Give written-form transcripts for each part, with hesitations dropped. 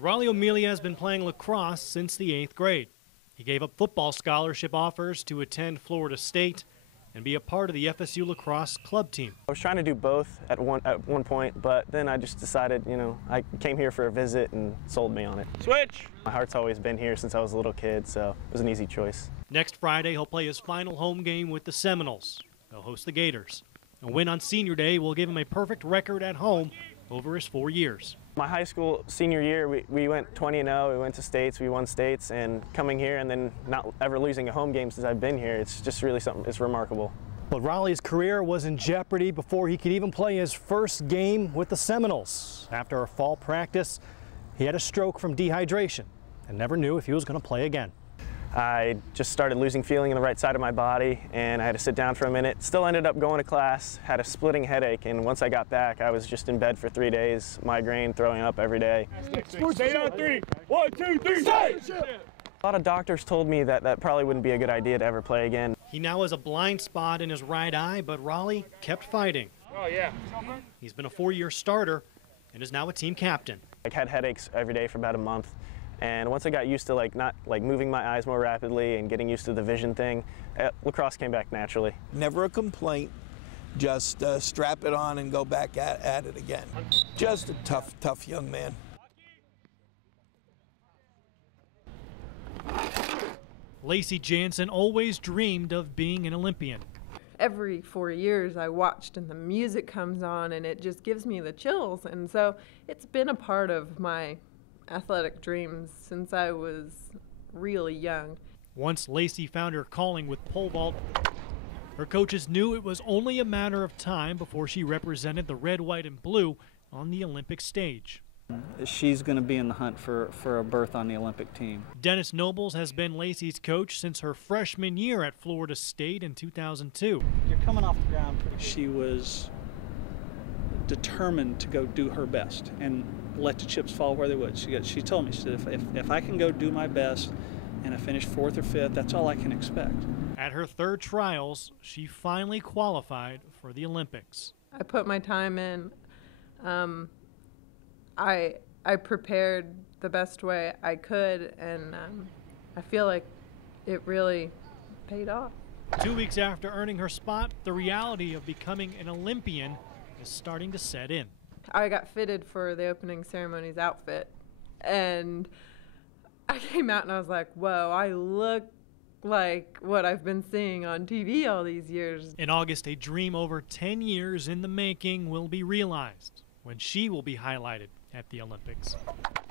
Raleigh O'Melia has been playing lacrosse since the 8th grade. He gave up football scholarship offers to attend Florida State and be a part of the FSU lacrosse club team. I was trying to do both at one point, but then I just decided, I came here for a visit and sold me on it. Switch! My heart's always been here since I was a little kid, so it was an easy choice. Next Friday, he'll play his final home game with the Seminoles. They'll host the Gators. A win on senior day will give him a perfect record at home over his 4 years. My high school senior year, we went 20-0. We went to states, we won states, and coming here and then not ever losing a home game since I've been here, it's just really something, it's remarkable. But Raleigh's career was in jeopardy before he could even play his first game with the Seminoles. After a fall practice, he had a stroke from dehydration and never knew if he was going to play again. I just started losing feeling in the right side of my body, and I had to sit down for a minute. Still ended up going to class, had a splitting headache, and once I got back, I was just in bed for 3 days, migraine, throwing up every day. Stay on 3. 1, 2, 3, stay! A lot of doctors told me that probably wouldn't be a good idea to ever play again. He now has a blind spot in his right eye, but Raleigh kept fighting. Oh, yeah. He's been a 4-year starter and is now a team captain. I had headaches every day for about a month. And once I got used to not moving my eyes more rapidly and getting used to the vision thing, lacrosse came back naturally. Never a complaint, just strap it on and go back at it again. Just a tough young man. Lacey Jansen always dreamed of being an Olympian. Every 4 years I watched and the music comes on and it just gives me the chills, and so it's been a part of my athletic dreams since I was really young. Once Lacey found her calling with pole vault, her coaches knew it was only a matter of time before she represented the red, white, and blue on the Olympic stage. She's going to be in the hunt for a berth on the Olympic team. Dennis Nobles has been Lacey's coach since her freshman year at Florida State in 2002. You're coming off the ground. She was determined to go do her best and let the chips fall where they would. She told me, she said, if I can go do my best and I finish 4th or 5th, that's all I can expect. At her third trials, she finally qualified for the Olympics. I put my time in. I prepared the best way I could, and I feel like it really paid off. 2 weeks after earning her spot, the reality of becoming an Olympian is starting to set in. I got fitted for the opening ceremony's outfit, and I came out and I was like, whoa, I look like what I've been seeing on TV all these years. In August, a dream over 10 years in the making will be realized when she will be highlighted at the Olympics.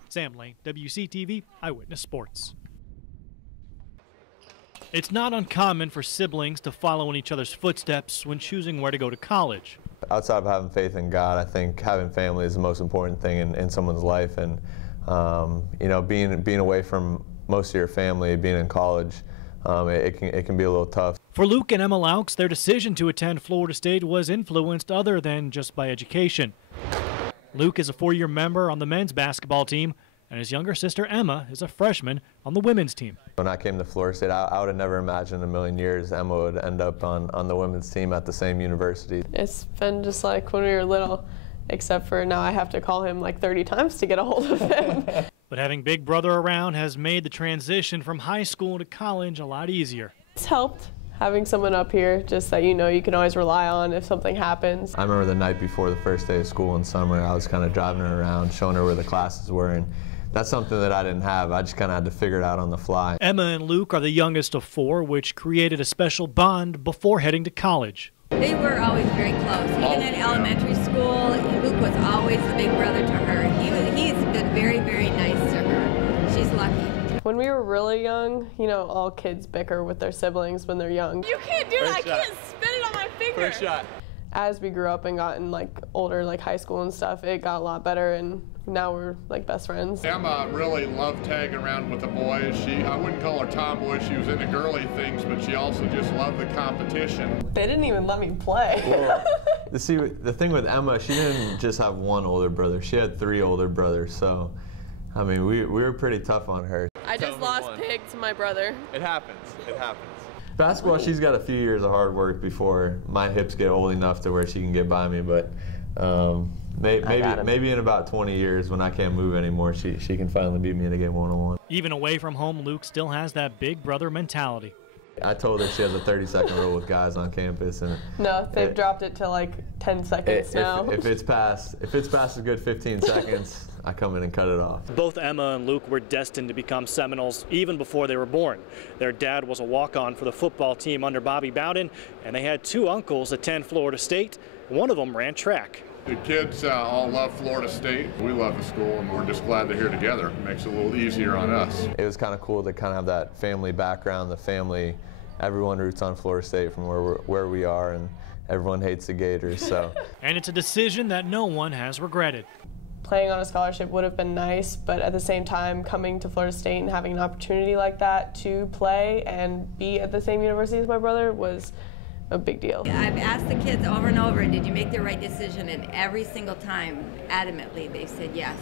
Sam Lane, WCTV Eyewitness Sports. It's not uncommon for siblings to follow in each other's footsteps when choosing where to go to college. Outside of having faith in God, I think having family is the most important thing in someone's life, and being away from most of your family, being in college, it can be a little tough. For Luke and Emma Laux, their decision to attend Florida State was influenced other than just by education. Luke is a 4-year member on the men's basketball team, and his younger sister Emma is a freshman on the women's team. When I came to Florida State, I would have never imagined in a million years Emma would end up on the women's team at the same university. It's been just like when we were little, except for now I have to call him like 30 times to get a hold of him. But having Big Brother around has made the transition from high school to college a lot easier. It's helped having someone up here just that you can always rely on if something happens. I remember the night before the first day of school in summer, I was kind of driving her around, showing her where the classes were, and that's something that I didn't have. I just kind of had to figure it out on the fly. Emma and Luke are the youngest of 4, which created a special bond before heading to college. They were always very close. Even in elementary school, Luke was always the big brother to her. He's been very, very nice to her. She's lucky. When we were really young, all kids bicker with their siblings when they're young. You can't do that. I can't spit it on my finger. First shot. As we grew up and gotten older, high school and stuff, it got a lot better, and now we're best friends. Emma really loved tagging around with the boys. I wouldn't call her tomboy. She was into girly things, but she also just loved the competition. They didn't even let me play. Well, see, the thing with Emma, she didn't just have one older brother. She had 3 older brothers, so I mean, we were pretty tough on her. I just lost Pig to my brother. It happens. It happens. Basketball, she's got a few years of hard work before my hips get old enough to where she can get by me, but Maybe in about 20 years when I can't move anymore, she can finally beat me in a game one-on-one. Even away from home, Luke still has that big brother mentality. I told her she has a 30-second rule with guys on campus, and no, they've dropped it to like 10 seconds now. If it's past a good 15 seconds, I come in and cut it off. Both Emma and Luke were destined to become Seminoles even before they were born. Their dad was a walk-on for the football team under Bobby Bowden, and they had two uncles attend Florida State. One of them ran track. The kids all love Florida State. We love the school, and we're just glad they're here together. It makes it a little easier on us. It was kind of cool to kind of have that family background, the family. Everyone roots on Florida State from where we are, and everyone hates the Gators. So. And it's a decision that no one has regretted. Playing on a scholarship would have been nice, but at the same time, coming to Florida State and having an opportunity like that to play and be at the same university as my brother was a big deal. I've asked the kids over and over, did you make the right decision? And every single time, adamantly, they said yes.